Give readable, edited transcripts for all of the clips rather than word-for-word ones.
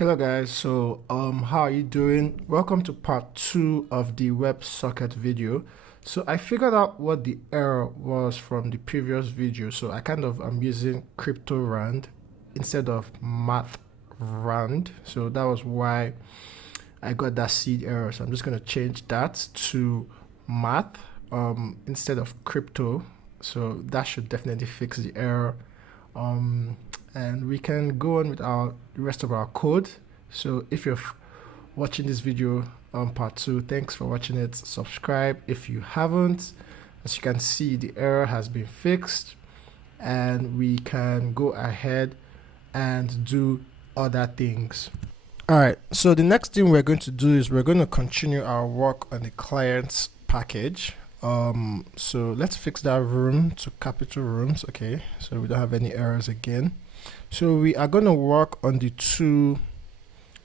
Hello guys, so how are you doing? Welcome to part 2 of the WebSocket video. So I figured out what the error was from the previous video. So I'm using crypto rand instead of math rand. So that was why I got that seed error. So I'm just going to change that to math instead of crypto. So that should definitely fix the error. And we can go on with the rest of our code. So if you're watching this video on part 2, thanks for watching it. Subscribe if you haven't. As you can see, the error has been fixed and we can go ahead and do other things. Alright, so the next thing we're going to do is we're going to continue our work on the client's package. So let's fix that room to capital rooms. Okay, so we don't have any errors again. So we are going to work on the two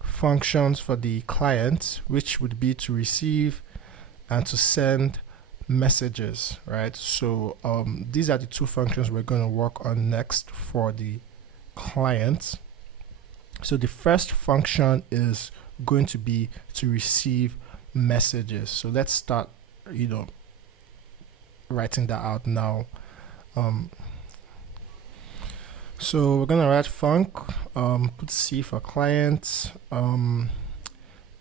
functions for the client, which would be to receive and to send messages, right? So these are the two functions we're going to work on next for the client. So the first function is going to be to receive messages. So let's start, writing that out now. So we're gonna write func, put C for client, and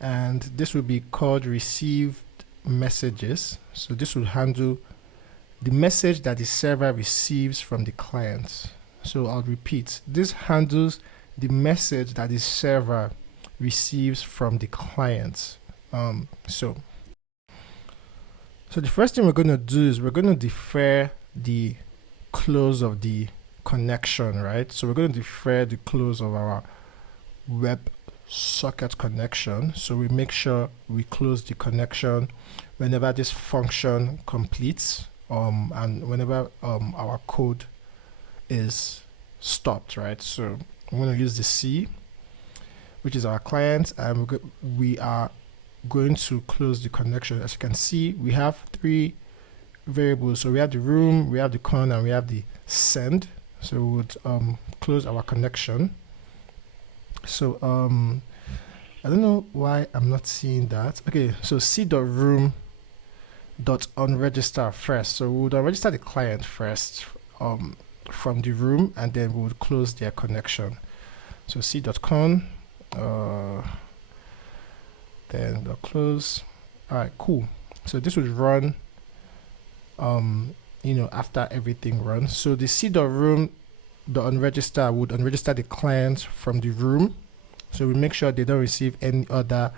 this will be called received messages. So this will handle the message that the server receives from the client. So I'll repeat, this handles the message that the server receives from the client. So the first thing we're going to do is we're going to defer the close of the connection, right? So we're going to defer the close of our web socket connection. So we make sure we close the connection whenever this function completes and whenever our code is stopped, right? So I'm going to use the C, which is our client, and we are going to close the connection. As you can see, we have three variables. So we have the room, we have the con, and we have the send. So we would close our connection. So I don't know why I'm not seeing that. Okay, so c.room.unregister first. So we would unregister the client first from the room, and then we would close their connection. So c.con then the close. All right, cool. So this would run after everything runs. So the c.room.unregister would unregister the client from the room. So we make sure they don't receive any other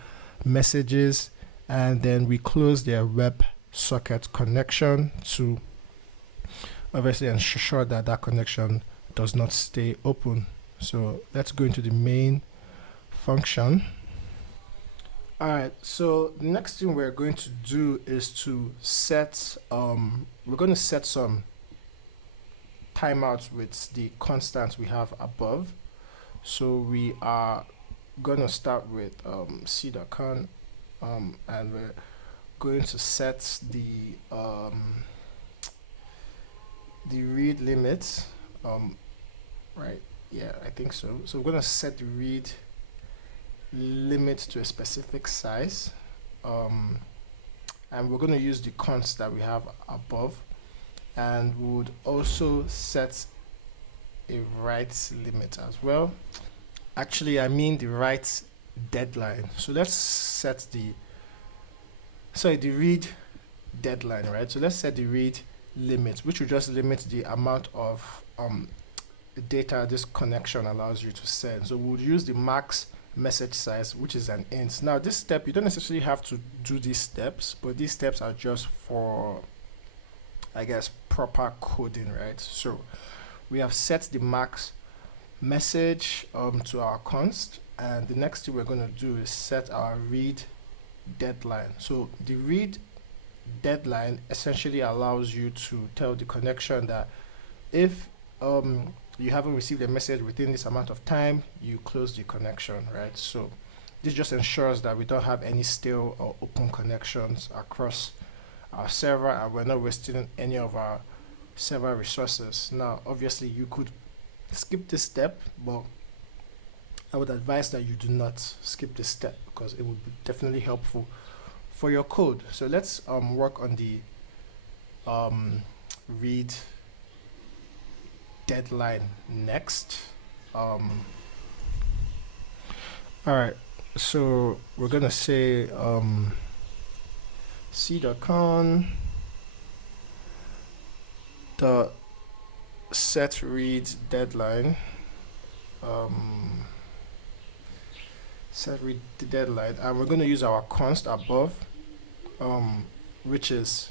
messages, and then we close their web socket connection to obviously ensure that that connection does not stay open. So let's go into the main function. Alright, so the next thing we're going to do is to set, we're going to set some timeouts with the constants we have above. So we are going to start with c.con and we're going to set the read limit, right? Yeah, I think so. So we're going to set the read limit to a specific size, and we're going to use the const that we have above, and we would also set a write limit as well. Actually, I mean the write deadline. So let's set the read deadline, right? So let's set the read limit, which will just limit the amount of data this connection allows you to send. So we would use the max message size, which is an int. Now this step, you don't necessarily have to do these steps, but these steps are just for, I guess, proper coding, right? So we have set the max message to our const, and the next thing we're going to do is set our read deadline. So the read deadline essentially allows you to tell the connection that if you haven't received a message within this amount of time, you close the connection, right? So this just ensures that we don't have any stale or open connections across our server, and we're not wasting any of our server resources. Now, obviously, you could skip this step, but I would advise that you do not skip this step because it would be definitely helpful for your code. So let's work on the read deadline next. All right, so we're gonna say c.con the set read deadline, set read the deadline, and we're going to use our const above, which is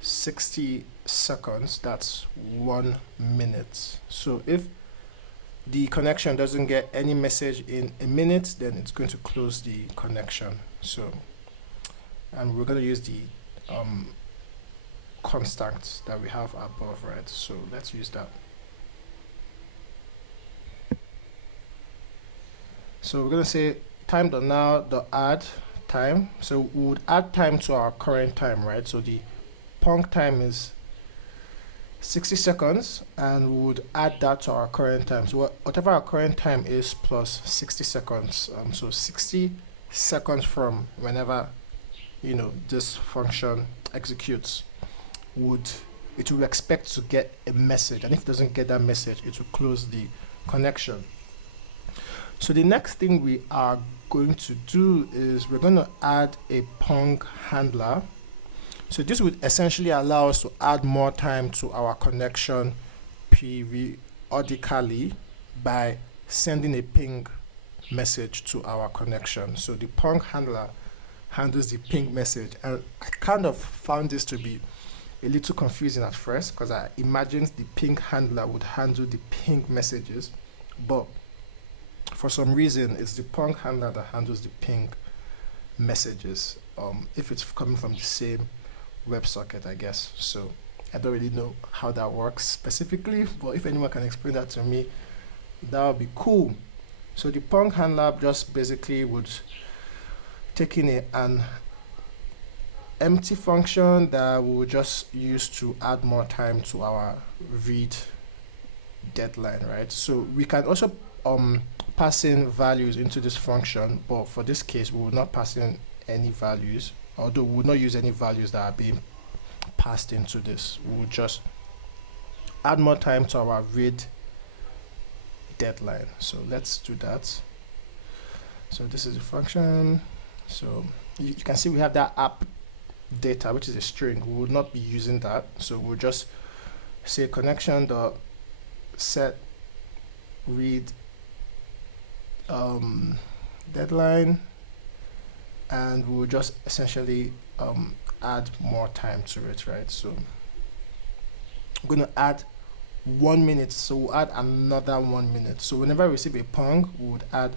60 seconds. That's 1 minute. So if the connection doesn't get any message in a minute, then it's going to close the connection. So, and we're going to use the constant that we have above, right? So let's use that. So we're going to say time.now.add time. So we would add time to our current time, right? So the pong time is 60 seconds, and we would add that to our current time. So whatever our current time is plus 60 seconds. So 60 seconds from whenever, you know, this function executes, it will expect to get a message, and if it doesn't get that message, it will close the connection. So the next thing we are going to do is we're going to add a pong handler. So this would essentially allow us to add more time to our connection periodically by sending a ping message to our connection. So the pong handler handles the ping message, and I kind of found this to be a little confusing at first because I imagined the ping handler would handle the ping messages, but for some reason it's the pong handler that handles the ping messages, if it's coming from the same WebSocket, I guess. So I don't really know how that works specifically, but if anyone can explain that to me, that would be cool. So the pong handler just basically would take in an empty function that we will just use to add more time to our read deadline, right? So we can also pass in values into this function, but for this case we will not pass in any values, although we will not use any values that are being passed into this. We will just add more time to our read deadline. So let's do that. So this is the function. So you can see we have that app data, which is a string. We will not be using that, so we'll just say connection dot set read deadline, and we'll just essentially add more time to it, right? So I'm going to add 1 minute, so we'll add another 1 minute. So whenever we receive a pong, we would add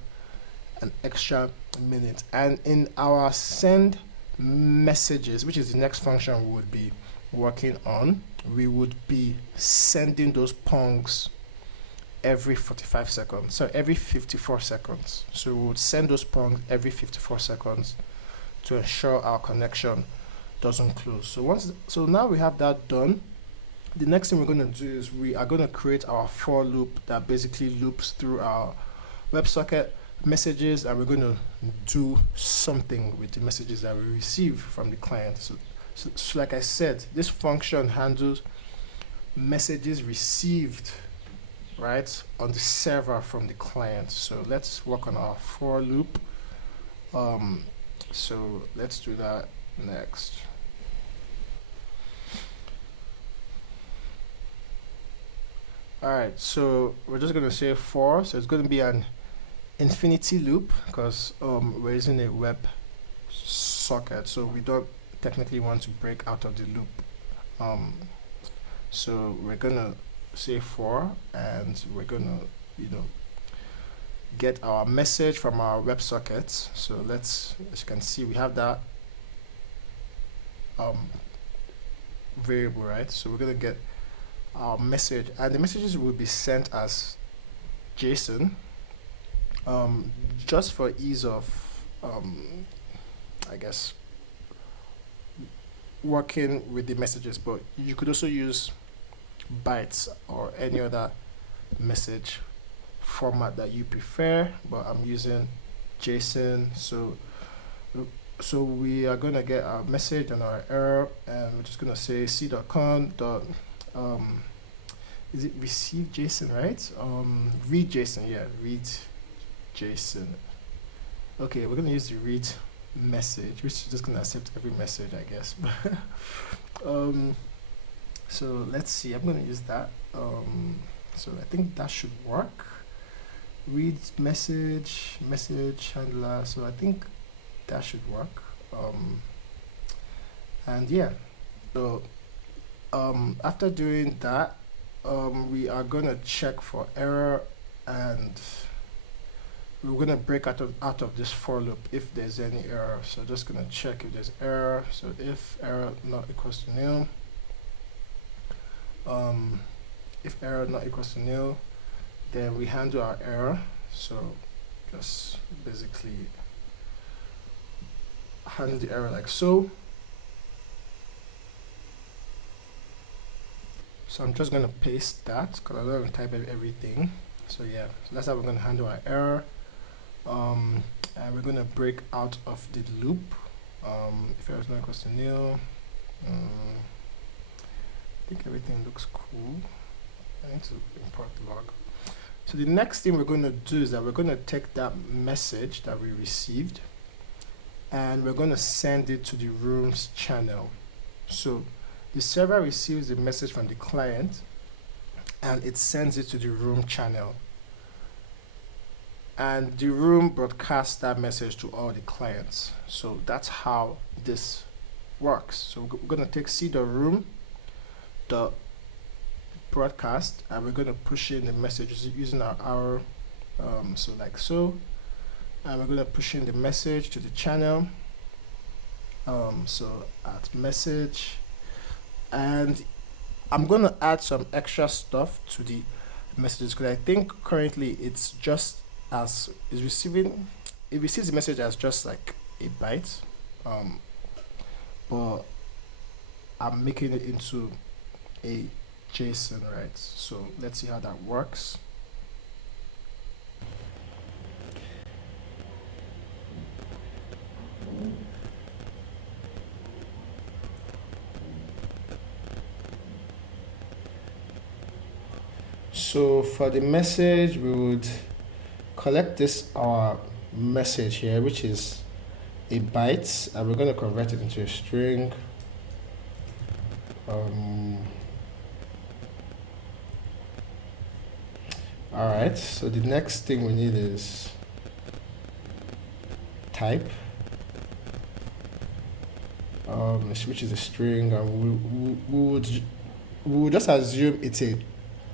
an extra minute, and in our send messages, which is the next function we would be working on, we would be sending those pongs every 45 seconds, so every 54 seconds. So we would send those pongs every 54 seconds to ensure our connection doesn't close. So now we have that done, the next thing we're going to do is we are going to create our for loop that basically loops through our WebSocket messages, and we're going to do something with the messages that we receive from the client. So like I said, this function handles messages received, right, on the server from the client. So let's work on our for loop. So let's do that next. All right, so we're just going to say for, so it's going to be an infinity loop because we're using a web socket, so we don't technically want to break out of the loop. So we're gonna say for, and we're gonna, you know, get our message from our WebSockets. So let's, as you can see, we have that variable, right? So we're gonna get our message, and the messages will be sent as JSON, just for ease of I guess working with the messages, but you could also use bytes or any other message format that you prefer, but I'm using JSON. So we are going to get our message and our error, and we're just going to say c.con dot is it receive JSON, right? Read JSON, yeah, read JSON. Okay, we're going to use the read message, which is just going to accept every message, I guess. So let's see, I'm going to use that. So I think that should work. Read message handler, so I think that should work. And yeah, so after doing that, we are going to check for error, and we're going to break out of this for loop if there's any error. So just going to check if there's error. So if error not equals to nil, if error not equals to nil, then we handle our error. So just basically handle the error like so. So I'm just going to paste that because I don't want to type everything. So yeah, so that's how we're going to handle our error. And we're going to break out of the loop. If error is not equals to nil, I think everything looks cool. I need to import log. So the next thing we're going to do is that we're going to take that message that we received, and we're going to send it to the rooms channel. So the server receives the message from the client, and it sends it to the room channel. And the room broadcasts that message to all the clients. So that's how this works. So we're going to take c.room the broadcast, and we're going to push in the messages using our arrow, so like so, and we're going to push in the message to the channel, so at message, and I'm going to add some extra stuff to the messages because I think currently it's just as it receives the message as just like a byte, but I'm making it into a JSON, right? So let's see how that works. So for the message, we would collect this our message here, which is a byte, and we're going to convert it into a string. Alright, so the next thing we need is type, which is a string, and we would just assume it's a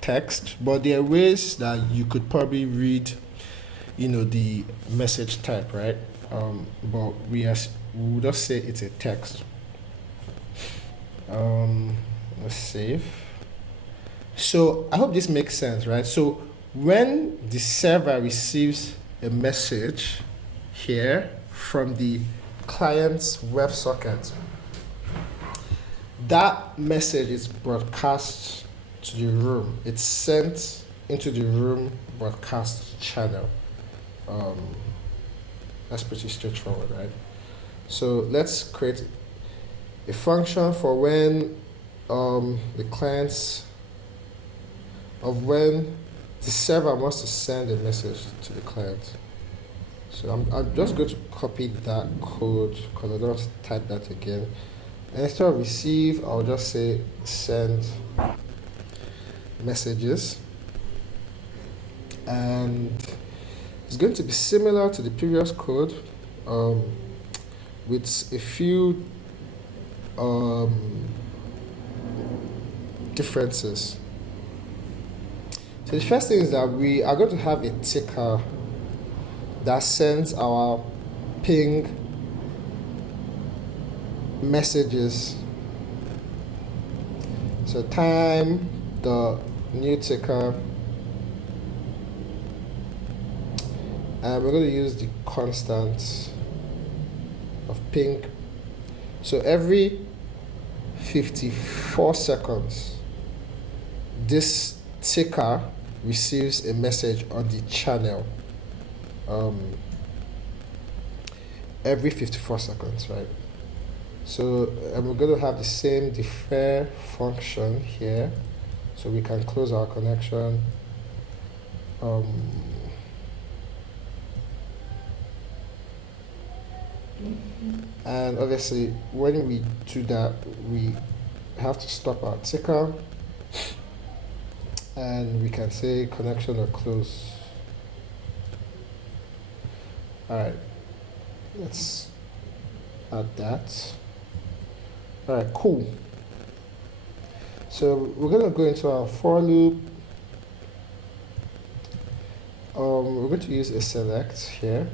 text, but there are ways that you could probably read, the message type, right? But we will just say it's a text. Let's save. So I hope this makes sense, right? So when the server receives a message here from the client's WebSocket, that message is broadcast to the room. It's sent into the room broadcast channel. That's pretty straightforward, right? So let's create a function for when when the server wants to send a message to the client. So I'm just going to copy that code because I don't want to type that again. And instead of receive, I'll just say send messages. And it's going to be similar to the previous code with a few differences. So the first thing is that we are going to have a ticker that sends our ping messages. So time, the new ticker, and we're going to use the constant of ping. So every 54 seconds, this ticker receives a message on the channel every 54 seconds, right? So we're going to have the same defer function here, so we can close our connection. And obviously when we do that, we have to stop our ticker, and we can say connection or close. All right, let's add that. All right, cool. So we're gonna go into our for loop. We're going to use a select here.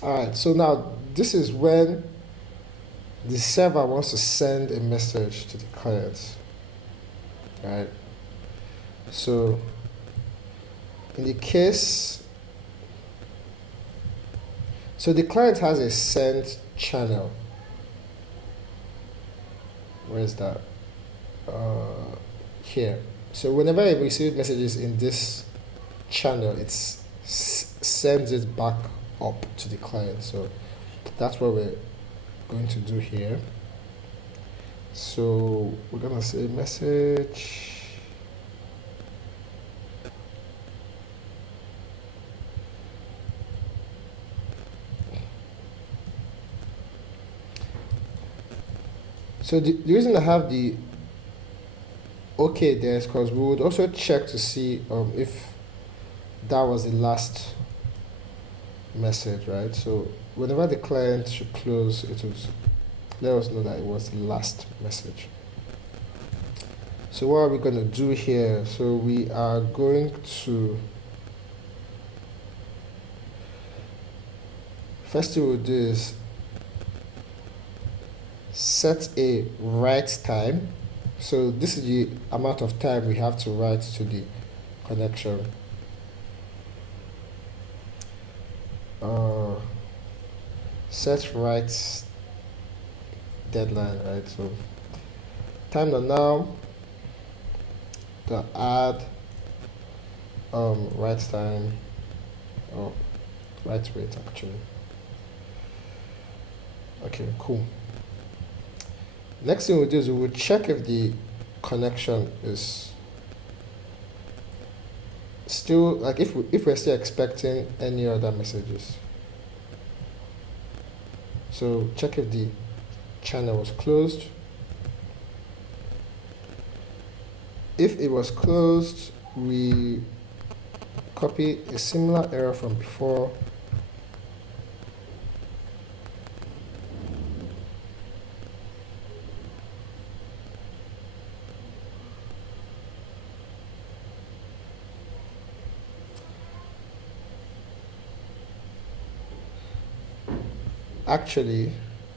All right, so now this is when the server wants to send a message to the client. All right, so in the case, so the client has a send channel. Where is that? Here. So whenever it receives messages in this channel, it sends it back up to the client. So that's what we're going to do here. So we're gonna say message. So the reason I have the okay there is because we would also check to see if that was the last message, right? So whenever the client should close, it would let us know that it was the last message. So what are we going to do here? So we are going to, first thing we'll do is set a write time. So this is the amount of time we have to write to the connection. Set write deadline, right? So time to now, to add write time, or write rate actually. Okay, cool. Next thing we'll do is we'll check if the connection is still, like if we're still expecting any other messages. So check if the channel was closed. If it was closed, we copy a similar error from before. Actually,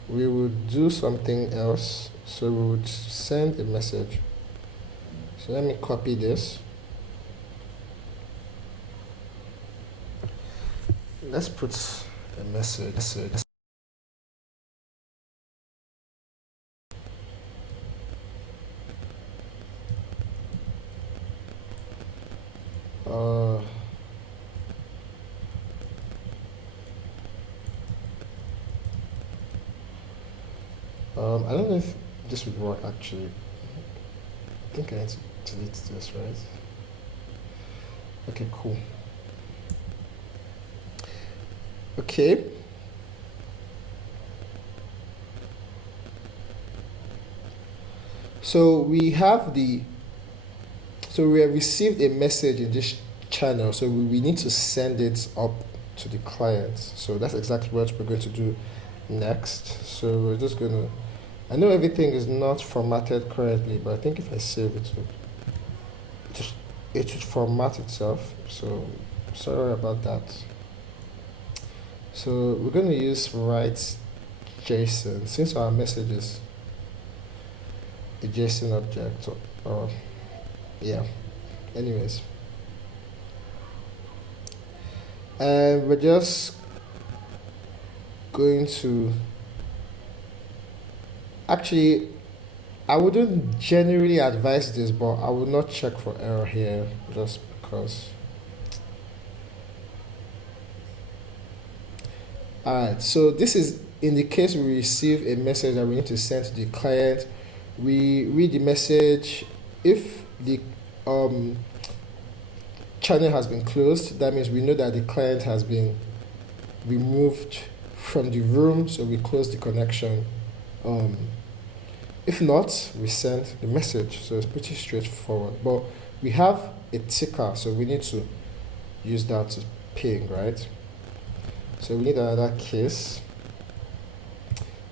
we would do something else. So we would send a message. So let me copy this. Let's put a message. I don't know if this would work actually. I think I need to delete this, right? Okay, cool. Okay. So we have we have received a message in this channel, so we need to send it up to the client. So that's exactly what we're going to do next. So we're just gonna, I know everything is not formatted currently, but I think if I save it, it should format itself. So sorry about that. So we're going to use write JSON since our message is a JSON object. Or yeah. Anyways, and we're just going to actually I wouldn't generally advise this, but I would not check for error here just because. Alright, so this is in the case we receive a message that we need to send to the client. We read the message. If the channel has been closed, that means we know that the client has been removed from the room, so we close the connection. If not, we send the message. So it's pretty straightforward, but we have a ticker, so we need to use that to ping, right? So we need another case.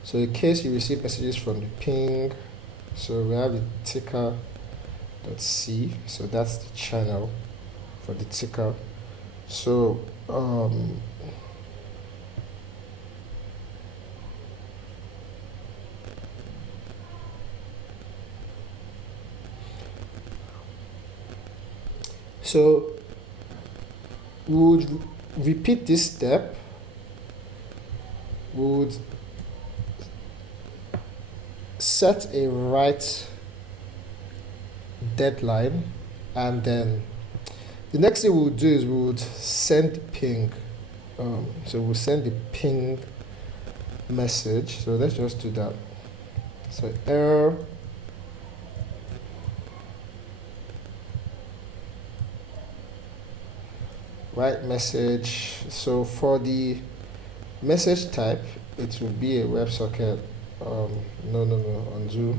So in case you receive messages from the ping, so we have the ticker.c, so that's the channel for the ticker. So we would repeat this step. We would set a write deadline, and then the next thing we'll do is we would send ping. So we'll send the ping message. So let's just do that. So error write message. So for the message type, it will be a WebSocket. Undo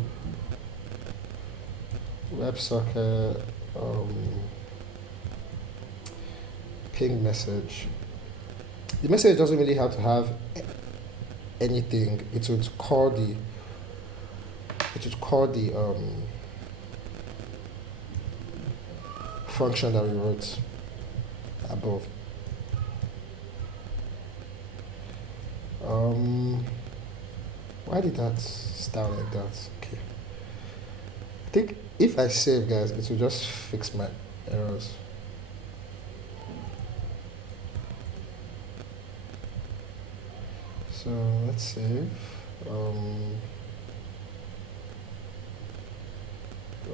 WebSocket ping message. The message doesn't really have to have anything. It would call the function that we wrote above. Why did that start like that? Okay. I think if I save, guys, it will just fix my errors. So let's save.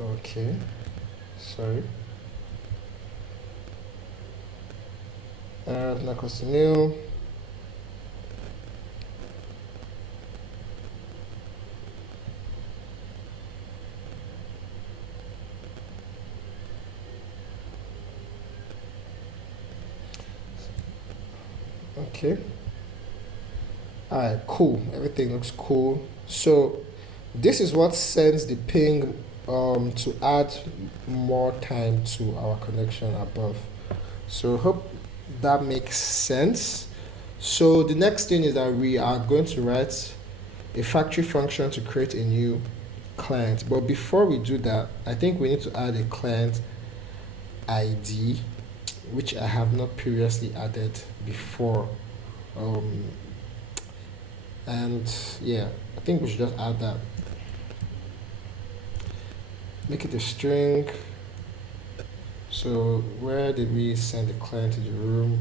Okay. Sorry. Now continue. Okay. Alright, cool. Everything looks cool. So this is what sends the ping to add more time to our connection above. So hope that makes sense. So the next thing is that we are going to write a factory function to create a new client. But before we do that, I think we need to add a client ID, which I have not previously added before. And yeah, I think we should just add that. Make it a string. So where did we send the client to the room?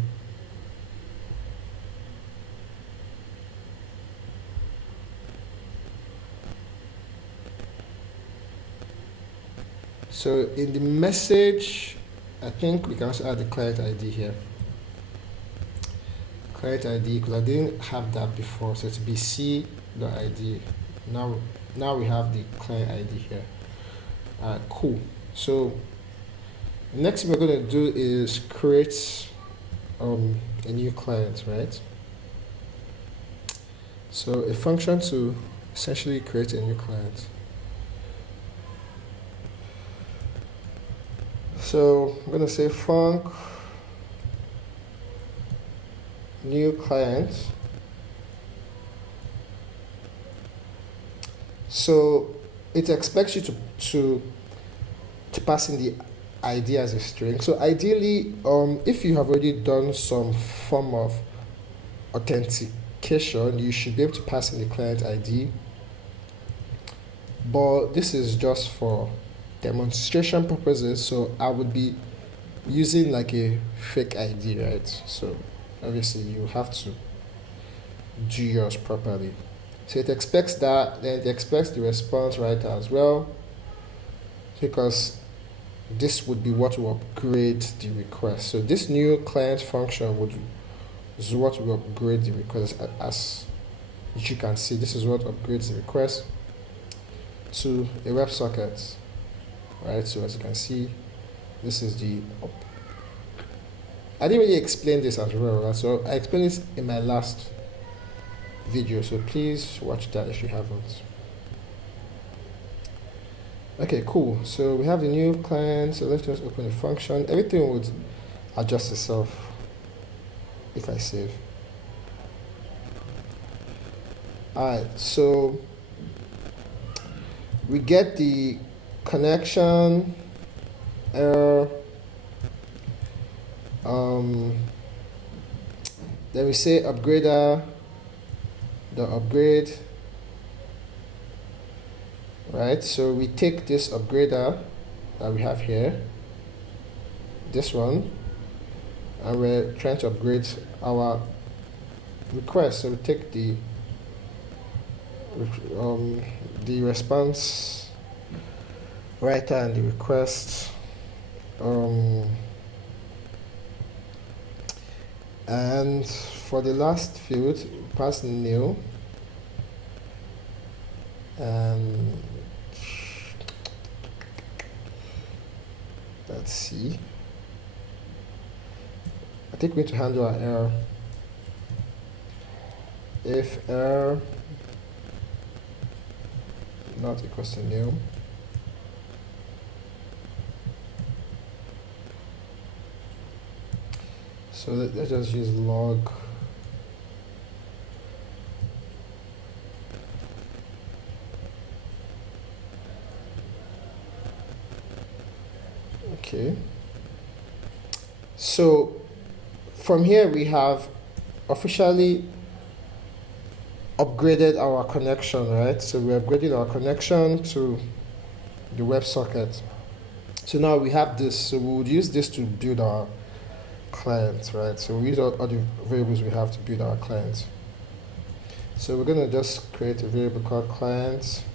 So in the message, I think we can also add the client ID here. Client ID, because I didn't have that before, so it's bc.id. Now we have the client ID here. Cool. So next thing we're going to do is create a new client, right? So a function to essentially create a new client. So I'm going to say func new client. So it expects you to pass in the ID as a string. So ideally, if you have already done some form of authentication, you should be able to pass in the client ID. But this is just for demonstration purposes, so I would be using like a fake ID, right? So obviously you have to do yours properly. So it expects that, then it expects the response writer as well, because this would be what will upgrade the request. So this new client function is what will upgrade the request. As you can see, this is what upgrades the request to a WebSocket, right? So as you can see, this is the I didn't really explain this as well, right? So I explained this in my last video, so please watch that if you haven't. Okay, cool. So we have the new client. So let's just open the function. Everything would adjust itself if I save. Alright, so we get the connection error. Then we say upgrader, the upgrade, right? So we take this upgrader that we have here, this one, and we're trying to upgrade our request. So we take the response writer and the request, and for the last field, pass new, and let's see. I think we need to handle an error. If error not equals to new, so let's just use log. Okay. So from here we have officially upgraded our connection, right? So we upgraded our connection to the WebSocket. So now we have this, so we would use this to build our client, right? So we use all the variables we have to build our client. So we're going to just create a variable called client,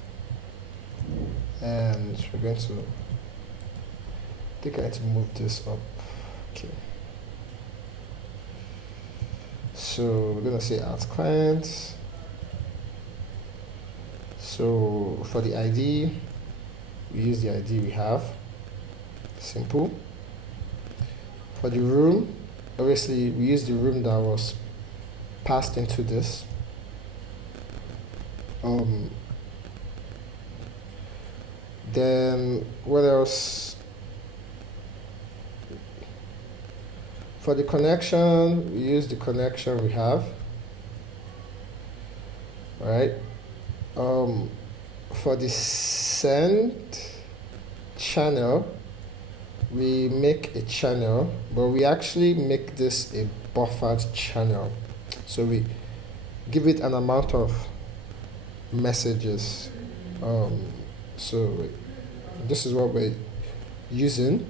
and we're going to, I think I need to move this up. Okay. So we're going to say add client. So for the ID, we use the ID we have. Simple. For the room, obviously we use the room that was passed into this. Then what else? For the connection, we use the connection we have. Right? For the send channel, we make a channel, but we actually make this a buffered channel. So we give it an amount of messages. So this is what we're using.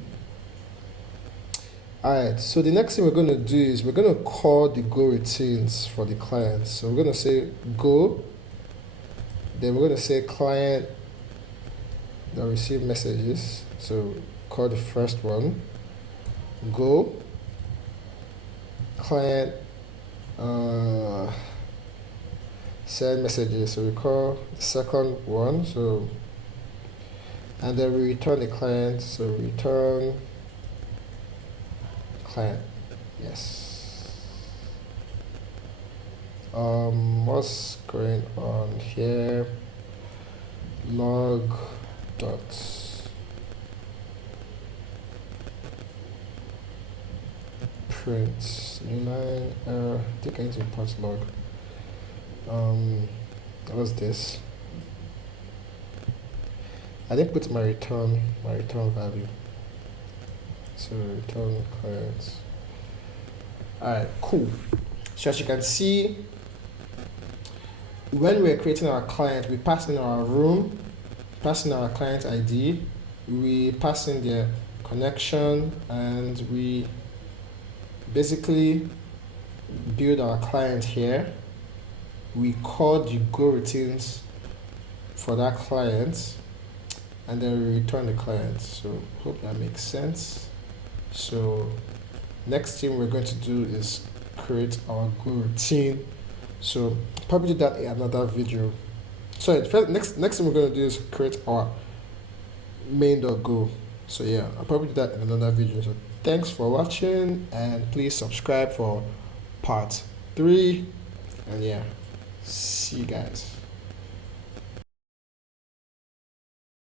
Alright, so the next thing we're going to do is we're going to call the go routines for the client. So we're going to say go, then we're going to say client that receive messages. So call the first one, go, client send messages. So we call the second one. So and then we return the client. So return client. Yes. What's going on here? Log dot print new line error. I think I need to import log. What's this? I didn't put my return value. So return clients. Alright, cool. So as you can see, when we're creating our client, we pass in our room, pass in our client ID, we pass in their connection, and we basically build our client here. we call the go routines for that client, and then we return the client. So hope that makes sense. So next thing we're going to do is create our go routine. So probably do that in another video. So next thing we're going to do is create our main.go. So yeah, I'll probably do that in another video. So thanks for watching, and please subscribe for part 3. And yeah, see you guys.